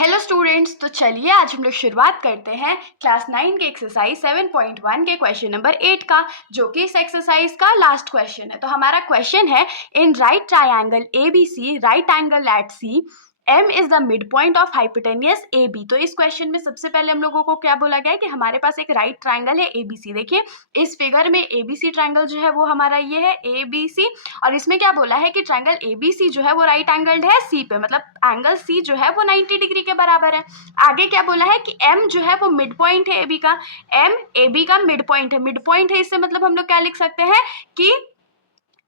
Hello students, तो चलिए आज हम लोग शुरुआत करते हैं क्लास 9 के एक्सरसाइज 7.1 के क्वेश्चन नंबर 8 का, जो कि इस एक्सरसाइज का लास्ट क्वेश्चन है। तो हमारा क्वेश्चन है, in right triangle ABC, right angle at C, M is the mid point of hypotenuse AB। तो इस क्वेश्चन में सबसे पहले हम लोगों को क्या बोला गया है कि हमारे पास एक राइट ट्रायंगल है ABC। देखिए इस फिगर में ABC ट्रायंगल जो है वो हमारा ये है ABC, और इसमें क्या बोला है कि ट्रायंगल ABC जो है वो राइट एंगल्ड है C पे, मतलब एंगल C जो है वो 90 डिग्री के बराबर है। आगे क्या बोला है कि M जो है वो मिड पॉइंट है AB का, M AB का मिड पॉइंट है। इससे मतलब हम लोग क्या लिख सकते हैं कि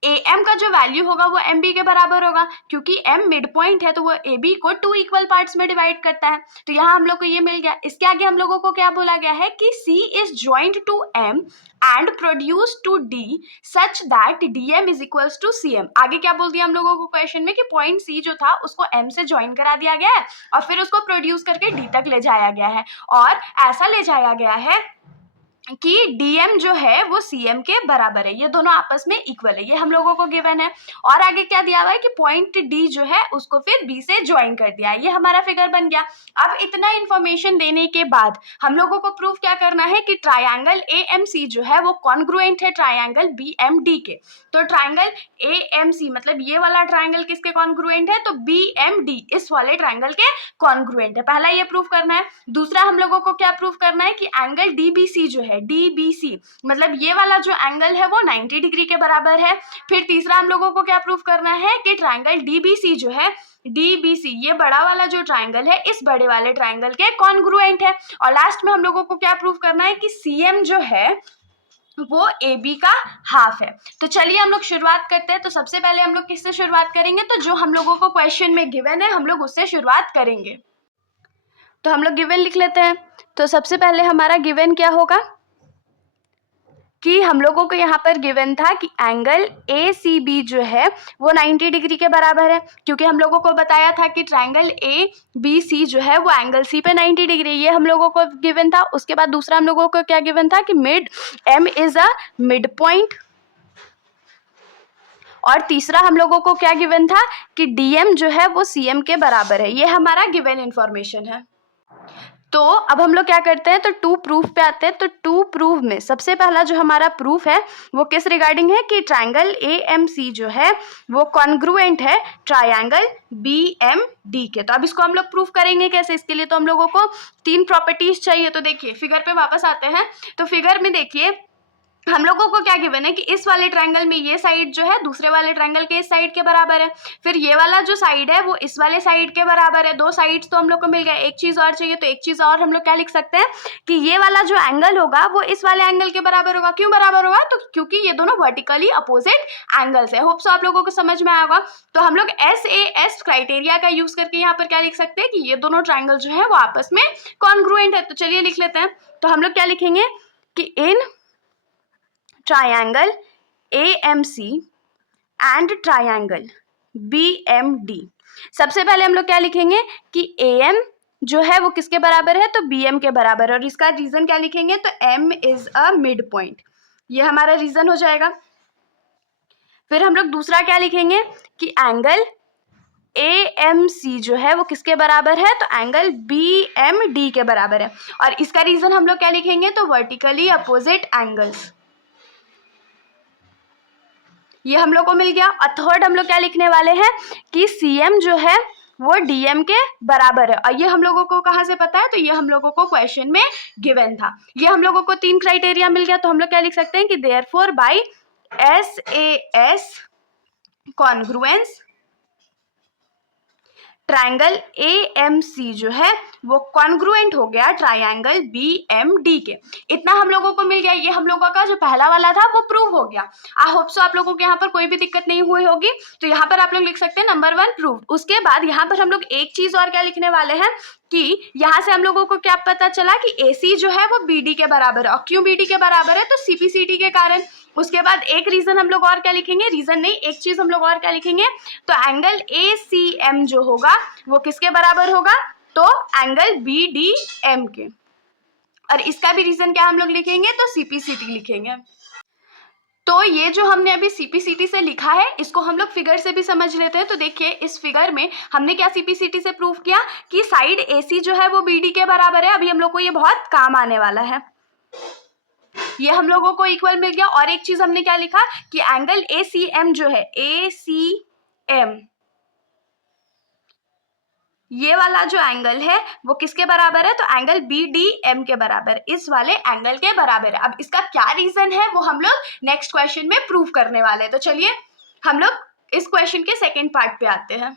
AM का जो वैल्यू होगा वो MB के बराबर होगा, क्योंकि M मिड पॉइंट है तो वो AB को 2 इक्वल पार्ट्स में डिवाइड करता है। तो यहाँ हम लोग को ये मिल गया। इसके आगे हम लोगों को क्या बोला गया है कि C is joint to M and produce to D such that DM is equals to CM। आगे क्या बोल दिया हम लोगों को क्वेश्चन में कि पॉइंट C जो था उसको M से ज्वाइन करा दिया गया है और फिर उसको प्रोड्यूस करके D तक ले जाया गया है, और ऐसा ले जाया गया है कि DM जो है वो CM के बराबर है, ये दोनों आपस में इक्वल है, ये हम लोगों को गिवन है। और आगे क्या दिया हुआ है कि पॉइंट D जो है उसको फिर B से ज्वाइन कर दिया है, ये हमारा फिगर बन गया। अब इतना इंफॉर्मेशन देने के बाद हम लोगों को प्रूफ क्या करना है कि ट्रायंगल AMC जो है वो कॉन्ग्रुएंट है ट्रायंगल BMD के। तो ट्रायंगल AMC मतलब ये वाला ट्रायंगल किसके कॉन्ग्रुएंट है, तो BMD इस वाले ट्रायंगल के कॉन्ग्रुएंट है। पहला ये प्रूफ करना है। दूसरा हम लोगों को क्या प्रूफ करना है कि एंगल DBC जो है, DBC मतलब ये वाला जो एंगल है वो 90 डिग्री के बराबर है। फिर तीसरा हम लोगों को क्या प्रूफ करना है कि ट्रायंगल DBC जो है, DBC ये बड़ा वाला जो ट्रायंगल है इस बड़े वाले ट्रायंगल के कॉन्ग्रुएंट है। और लास्ट में हम लोगों को क्या प्रूफ करना है कि CM जो है वो AB का हाफ है। तो चलिए हम लोग शुरुआत करते हैं। तो सबसे पहले हम लोग किससे शुरुआत करेंगे, तो जो हम लोगों को क्वेश्चन में गिवन है हम लोग उससे शुरुआत करेंगे। तो हम लोग गिवन लिख लेते हैं। तो सबसे पहले हमारा गिवन क्या होगा कि हम लोगों को यहाँ पर गिवन था कि एंगल ACB जो है वो 90 डिग्री के बराबर है, क्योंकि हम लोगों को बताया था कि ट्रायंगल ABC जो है वो एंगल C पे 90 डिग्री, ये हम लोगों को गिवन था। उसके बाद दूसरा हम लोगों को क्या गिवन था कि M is a mid point, और तीसरा हम लोगों को क्या गिवन था कि DM जो है वो CM के बराबर है। ये हमारा गिवन इंफॉर्मेशन है। तो अब हम लोग क्या करते हैं, तो टू प्रूफ पे आते हैं। तो टू प्रूफ में सबसे पहला जो हमारा प्रूफ है वो किस रिगार्डिंग है कि ट्रायंगल AMC जो है वो कॉन्ग्रुएंट है ट्रायंगल BMD के। तो अब इसको हम लोग प्रूफ करेंगे कैसे, इसके लिए तो हम लोगों को 3 प्रॉपर्टीज चाहिए। तो देखिए फिगर पे वापस आते हैं। तो फिगर में देखिए हम लोगों को क्या गिवन है कि इस वाले ट्रायंगल में ये साइड जो है दूसरे वाले ट्रायंगल के इस साइड के बराबर है, फिर ये वाला जो साइड है वो इस वाले साइड के बराबर है। 2 साइड्स तो हम लोग को मिल गया। एक चीज और चाहिए, तो एक चीज और हम लोग क्या लिख सकते हैं कि ये वाला जो एंगल होगा वो इस वाले एंगल के बराबर होगा। क्यों बराबर होगा, तो क्योंकि ये दोनों वर्टिकली अपोजिट एंगल्स है। होप सो आप लोगों को समझ में आएगा। तो हम लोग SAS क्राइटेरिया का यूज करके यहाँ पर क्या लिख सकते हैं कि ये दोनों ट्रायंगल जो है वो आपस में कॉन्ग्रुएंट है। तो चलिए लिख लेते हैं। तो हम लोग क्या लिखेंगे कि in triangle AMC and triangle BMD, सबसे पहले हम लोग क्या लिखेंगे कि AM जो है वो किसके बराबर है, तो BM के बराबर है। और इसका रीजन क्या लिखेंगे, तो M is a mid point, ये हमारा रीजन हो जाएगा। फिर हम लोग दूसरा क्या लिखेंगे कि एंगल AMC जो है वो किसके बराबर है, तो एंगल BMD के बराबर है। और इसका रीजन हम लोग क्या लिखेंगे, तो वर्टिकली अपोजिट एंगल्स, ये हम लोग को मिल गया। और थर्ड हम लोग क्या लिखने वाले हैं कि CM जो है वो DM के बराबर है। और ये हम लोगों को कहाँ से पता है, तो ये हम लोगों को क्वेश्चन में गिवन था। ये हम लोगों को 3 क्राइटेरिया मिल गया। तो हम लोग क्या लिख सकते हैं कि therefore by SAS congruence triangle AMC जो है वो कॉन्ग्रुएंट हो गया ट्रायंगल BMD के। इतना हम लोगों को मिल गया। ये हम लोगों का जो पहला वाला था वो प्रूव हो गया। आई होप सो आप लोगों को यहाँ पर कोई भी दिक्कत नहीं हुई होगी। तो यहाँ पर आप लोग लिख सकते हैं नंबर 1 प्रूव। उसके बाद यहाँ पर हम लोग एक चीज और क्या लिखने वाले हैं कि यहाँ से हम लोगों को क्या पता चला कि AC जो है वो BD के बराबर है। और क्यों BD के बराबर है, तो CPCT के कारण। उसके बाद एक रीजन हम लोग और क्या लिखेंगे, रीजन नहीं एक चीज हम लोग और क्या लिखेंगे, तो एंगल ACM जो होगा वो किसके बराबर होगा, तो एंगल BDM के। और इसका भी रीजन क्या हम लोग लिखेंगे, तो CPCT लिखेंगे। तो ये जो हमने अभी सीपीसीटी से लिखा है इसको हम लोग फिगर से भी समझ लेते हैं। तो देखिए इस फिगर में हमने क्या सीपीसीटी से प्रूव किया कि साइड एसी जो है वो बीडी के बराबर है। अभी हम लोग को ये बहुत काम आने वाला है, ये हम लोगों को इक्वल मिल गया। और एक चीज हमने क्या लिखा कि एंगल ACM जो है ACM, ये वाला जो एंगल है वो किसके बराबर है, तो एंगल BDM के बराबर, इस वाले एंगल के बराबर है। अब इसका क्या रीजन है वो हम लोग नेक्स्ट क्वेश्चन में प्रूव करने वाले हैं। तो चलिए हम लोग इस क्वेश्चन के सेकेंड पार्ट पे आते हैं।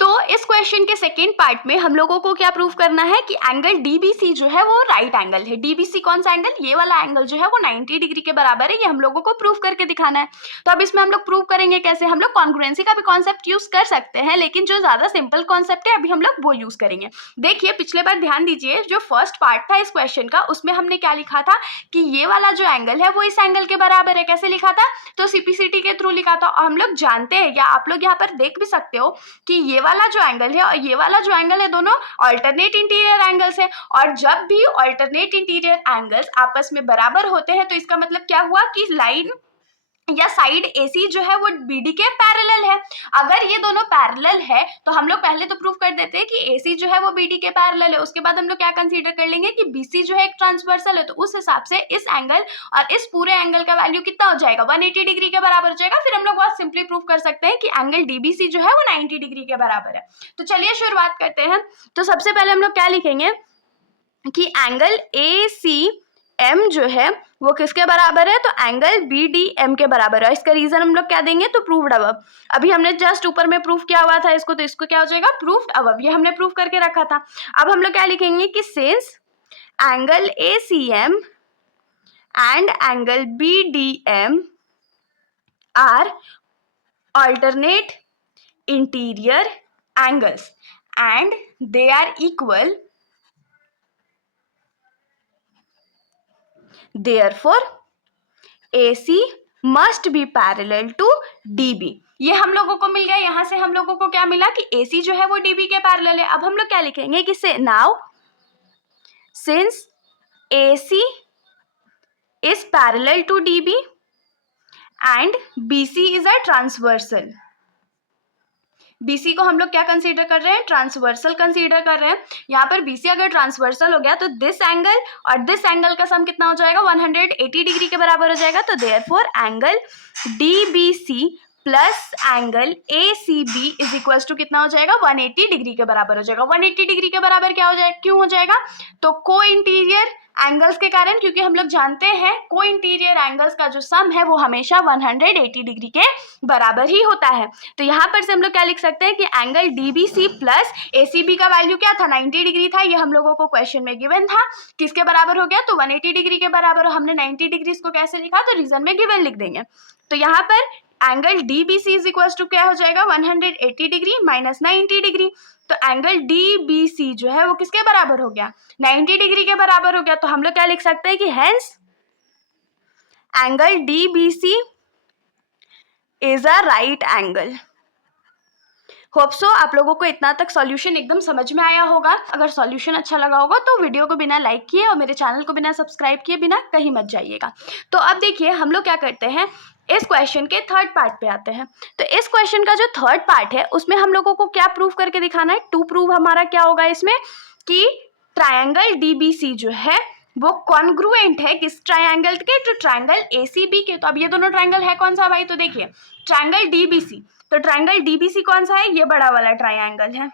तो इस क्वेश्चन के सेकेंड पार्ट में हम लोगों को क्या प्रूव करना है कि एंगल DBC जो है वो राइट एंगल है। DBC कौन सा एंगल, ये वाला एंगल जो है वो 90 डिग्री के बराबर है, ये हम लोगों को प्रूव करके दिखाना है। तो अब इसमें हम लोग प्रूव करेंगे कैसे, हम लोग कॉन्ग्रुएंसी का भी कॉन्सेप्ट यूज कर सकते हैं, लेकिन जो ज्यादा सिंपल कॉन्सेप्ट है अभी हम लोग वो यूज करेंगे। देखिए पिछले बार ध्यान दीजिए, जो फर्स्ट पार्ट था इस क्वेश्चन का उसमें हमने क्या लिखा था कि ये वाला जो एंगल है वो इस एंगल के बराबर है। कैसे लिखा था, तो सीपीसीटी के थ्रू लिखा था। और हम लोग जानते हैं, या आप लोग यहाँ पर देख भी सकते हो कि ये वाला जो एंगल है और ये वाला जो एंगल है दोनों अल्टरनेट इंटीरियर एंगल्स है। और जब भी अल्टरनेट इंटीरियर एंगल्स आपस में बराबर होते हैं तो इसका मतलब क्या हुआ कि लाइन या साइड AC जो है वो BD के पैरेलल है। अगर ये दोनों पैरेलल है तो हम लोग पहले तो प्रूव कर देते हैं कि AC जो है वो BD के पैरेलल है। उसके बाद हम लोग क्या कंसीडर कर लेंगे कि BC जो है एक ट्रांसवर्सल है, तो उस हिसाब से इस एंगल और इस पूरे एंगल का वैल्यू कितना हो जाएगा, 180 डिग्री के बराबर हो जाएगा। फिर हम लोग बहुत सिंपली प्रूव कर सकते हैं कि एंगल DBC जो है वो 90 डिग्री के बराबर है। तो चलिए शुरुआत करते हैं। तो सबसे पहले हम लोग क्या लिखेंगे कि एंगल ACM जो है वो किसके बराबर है, तो एंगल BDM के बराबर है। इसका रीजन हम लोग क्या देंगे, तो प्रूव्ड अबव। अभी हमने जस्ट ऊपर में प्रूफ किया हुआ था इसको, तो इसको क्या हो जाएगा, प्रूफ्ड अबव, ये हमने प्रूफ करके रखा था। अब हम लोग क्या लिखेंगे कि since angle ACM and angle BDM are alternate interior angles and they are equal, therefore AC must be parallel to DB। ये हम लोगों को मिल गया। यहां से हम लोगों को क्या मिला कि AC जो है वो DB के पैरेलल है। अब हम लोग क्या लिखेंगे कि से now since AC is parallel to DB and BC is a transversal, BC को हम लोग क्या कंसीडर कर रहे हैं, ट्रांसवर्सल कंसीडर कर रहे हैं। यहाँ पर BC अगर ट्रांसवर्सल हो गया तो दिस एंगल और दिस एंगल का सम कितना हो जाएगा, 180 डिग्री के बराबर हो जाएगा। तो therefore angle DBC plus angle ACB is equals to कितना हो जाएगा, 180 डिग्री के बराबर हो जाएगा। 180 डिग्री के बराबर क्या हो जाएगा, क्यों हो जाएगा, तो को इंटीरियर एंगल्स के कारण, क्योंकि हम लोग जानते हैं को इंटीरियर एंगल्स का जो सम है वो हमेशा 180 डिग्री के बराबर ही होता है। तो यहाँ पर से हम लोग क्या लिख सकते हैं कि एंगल DBC प्लस ACB का वैल्यू क्या था, 90 डिग्री था। ये हम लोगों को क्वेश्चन में गिवन था, किसके बराबर हो गया, तो 180 डिग्री के बराबर। हमने 90 डिग्री को कैसे लिखा, तो रीजन में गिवन लिख देंगे। तो यहाँ पर angle DBC is equal to क्या हो जाएगा, 180 डिग्री माइनस 90 डिग्री। तो एंगल DBC जो है वो किसके बराबर हो गया, 90 डिग्री के बराबर हो गया। तो हम लोग क्या लिख सकते हैं कि hence angle DBC is a right angle. Hope so आप लोगों को इतना तक सॉल्यूशन एकदम समझ में आया होगा। अगर सॉल्यूशन अच्छा लगा होगा तो वीडियो को बिना लाइक किए और मेरे चैनल को बिना सब्सक्राइब किए बिना कहीं मत जाइएगा। तो अब देखिए हम लोग क्या करते हैं, इस क्वेश्चन के थर्ड पार्ट पे आते हैं। तो इस क्वेश्चन का जो थर्ड पार्ट है उसमें हम लोगों को क्या प्रूव करके दिखाना है, टू प्रूव हमारा क्या होगा इसमें कि ट्रायंगल DBC जो है वो कॉन्ग्रुएंट है किस ट्रायंगल के, तो ट्रायंगल ACB के। तो अब ये दोनों ट्रायंगल है कौन सा भाई, तो देखिए ट्रायंगल DBC, तो ट्रायंगल DBC कौन सा है, ये बड़ा वाला ट्रायंगल है,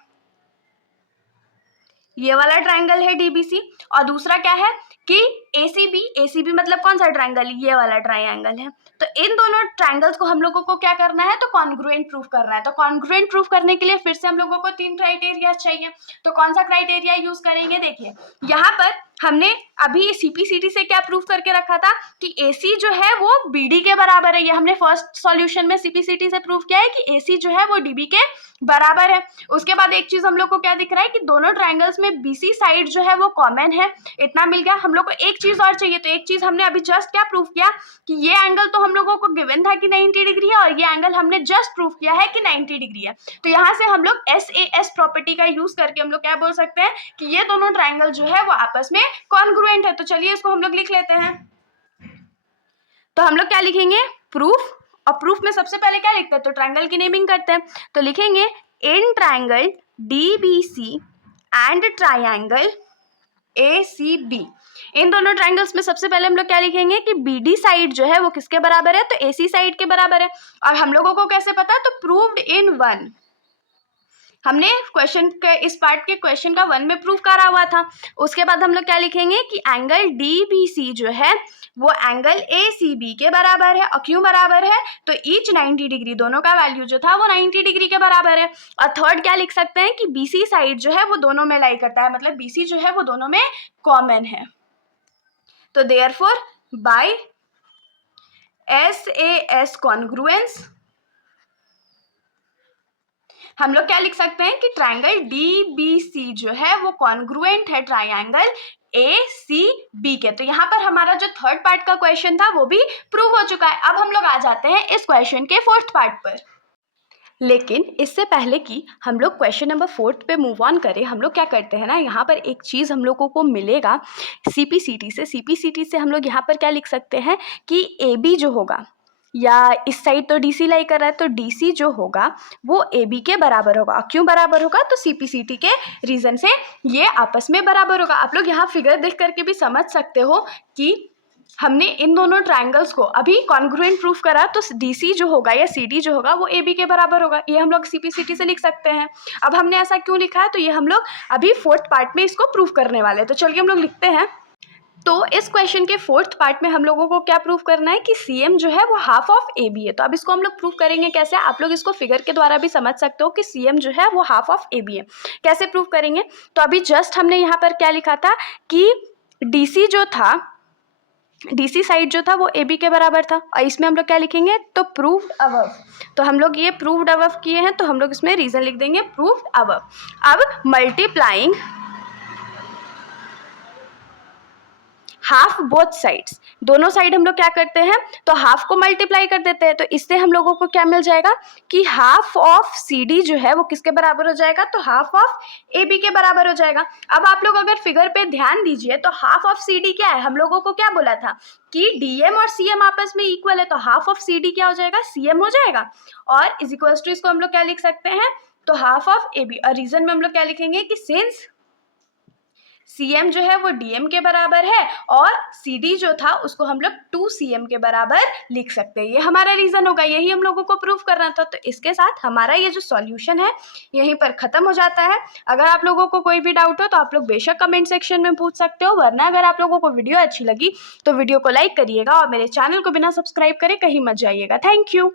ये वाला ट्रायंगल है DBC। और दूसरा क्या है कि ACB मतलब कौन सा ट्रायंगल, ये वाला ट्रायंगल है। तो इन दोनों ट्रायंगल्स को हम लोगों को क्या करना है, तो कॉन्ग्रुएंट प्रूफ करना है। तो कॉन्ग्रुएंट प्रूफ करने के लिए फिर से हम लोगों को 3 क्राइटेरिया चाहिए। तो कौन सा क्राइटेरिया यूज करेंगे, देखिए यहाँ पर हमने अभी सीपीसीटी से क्या प्रूफ करके रखा था कि AC जो है वो BD के बराबर है। ये हमने फर्स्ट सॉल्यूशन में सीपीसीटी से प्रूफ किया है कि AC जो है वो DB के बराबर है। उसके बाद एक चीज हम लोग को क्या दिख रहा है कि दोनों ट्रायंगल्स में BC साइड जो है वो कॉमन है, इतना मिल गया। हम लोग को एक चीज और चाहिए, तो एक चीज हमने अभी जस्ट क्या प्रूफ किया कि ये एंगल तो हम लोगों को गिवन था कि 90 डिग्री है और ये एंगल हमने जस्ट प्रूफ किया है कि 90 डिग्री है। तो यहाँ से हम लोग SAS प्रॉपर्टी का यूज करके हम लोग क्या बोल सकते हैं कि ये दोनों ट्रायंगल जो है वो आपस में कॉन्ग्रुएंट है। तो चलिए इसको हम लोग लिख लेते हैं। तो हम लोग क्या लिखेंगे, प्रूफ। और प्रूफ में सबसे पहले क्या लिखते हैं, तो ट्रायंगल की नेमिंग करते हैं। तो लिखेंगे in triangle DBC and triangle ACB, इन दोनों ट्रायंगल्स में सबसे पहले हम लोग क्या लिखेंगे कि BD साइड जो है वो किसके बराबर है, तो AC साइड के बराबर है। और हम लोगों को कैसे पता, तो प्रूव्ड इन 1, हमने क्वेश्चन के इस पार्ट के क्वेश्चन का 1 में प्रूव करा हुआ था। उसके बाद हम लोग क्या लिखेंगे कि एंगल DBC जो है वो एंगल ACB के बराबर है। और क्यों बराबर है, तो ईच 90 डिग्री, दोनों का वैल्यू जो था वो 90 डिग्री के बराबर है। और थर्ड क्या लिख सकते हैं कि BC साइड जो है वो दोनों में लाई करता है, मतलब BC जो है वो दोनों में कॉमन है। तो देयरफॉर बाय SAS कॉन्ग्रुएंस हम लोग क्या लिख सकते हैं कि ट्रायंगल DBC जो है वो कॉन्ग्रुएंट है ट्रायंगल ACB के। तो यहाँ पर हमारा जो थर्ड पार्ट का क्वेश्चन था वो भी प्रूव हो चुका है। अब हम लोग आ जाते हैं इस क्वेश्चन के फोर्थ पार्ट पर। लेकिन इससे पहले कि हम लोग क्वेश्चन नंबर 4 पे मूव ऑन करें, हम लोग क्या करते हैं ना, यहाँ पर एक चीज़ हम लोगों को मिलेगा CPCT से हम लोग यहाँ पर क्या लिख सकते हैं कि AB जो होगा, या इस साइड तो DC लाई कर रहा है, तो DC जो होगा वो AB के बराबर होगा। क्यों बराबर होगा, तो CPCT के रीज़न से ये आपस में बराबर होगा। आप लोग यहाँ फिगर देख करके भी समझ सकते हो कि हमने इन दोनों ट्रायंगल्स को अभी कॉन्ग्रुएंट प्रूफ करा, तो DC जो होगा या CD जो होगा वो AB के बराबर होगा। ये हम लोग CPCT से लिख सकते हैं। अब हमने ऐसा क्यों लिखा है, तो ये हम लोग अभी फोर्थ पार्ट में इसको प्रूफ करने वाले हैं। तो चलिए हम लोग लिखते हैं। तो इस क्वेश्चन के फोर्थ पार्ट में हम लोगों को क्या प्रूफ करना है कि CM जो है वो हाफ ऑफ AB है। तो अब इसको हम लोग प्रूफ करेंगे कैसे, आप लोग इसको फिगर के द्वारा भी समझ सकते हो कि CM जो है वो हाफ ऑफ AB है। कैसे प्रूफ करेंगे, तो अभी जस्ट हमने यहाँ पर क्या लिखा था कि DC जो था, DC साइड जो था वो AB के बराबर था। और इसमें हम लोग क्या लिखेंगे, तो प्रूव्ड अबव। तो हम लोग ये प्रूव्ड अबव किए हैं, तो हम लोग इसमें रीजन लिख देंगे प्रूव्ड अबव। अब मल्टीप्लाइंग हाफ बोथ साइड्स, दोनों साइड हम लोग क्या करते हैं, तो हाफ को मल्टीप्लाई कर देते हैं। तो इससे हम लोगों को क्या मिल जाएगा कि हाफ ऑफ CD जो है वो किसके बराबर हो जाएगा, तो हाफ ऑफ AB के बराबर हो जाएगा। अब आप लोग अगर फिगर पे ध्यान दीजिए तो हाफ ऑफ CD क्या है, हम लोगों को क्या बोला था कि DM और CM आपस में इक्वल है, तो हाफ ऑफ CD क्या हो जाएगा, CM हो जाएगा। और इज इक्वल्स टू इसको हम लोग क्या लिख सकते हैं, तो हाफ ऑफ AB। और रीजन में हम लोग क्या लिखेंगे कि सिंस CM जो है वो DM के बराबर है और CD जो था उसको हम लोग 2CM के बराबर लिख सकते हैं। ये हमारा रीजन होगा, यही हम लोगों को प्रूफ करना था। तो इसके साथ हमारा ये जो सॉल्यूशन है यहीं पर खत्म हो जाता है। अगर आप लोगों को कोई भी डाउट हो तो आप लोग बेशक कमेंट सेक्शन में पूछ सकते हो, वरना अगर आप लोगों को वीडियो अच्छी लगी तो वीडियो को लाइक करिएगा और मेरे चैनल को बिना सब्सक्राइब करे कहीं मत जाइएगा। Thank you.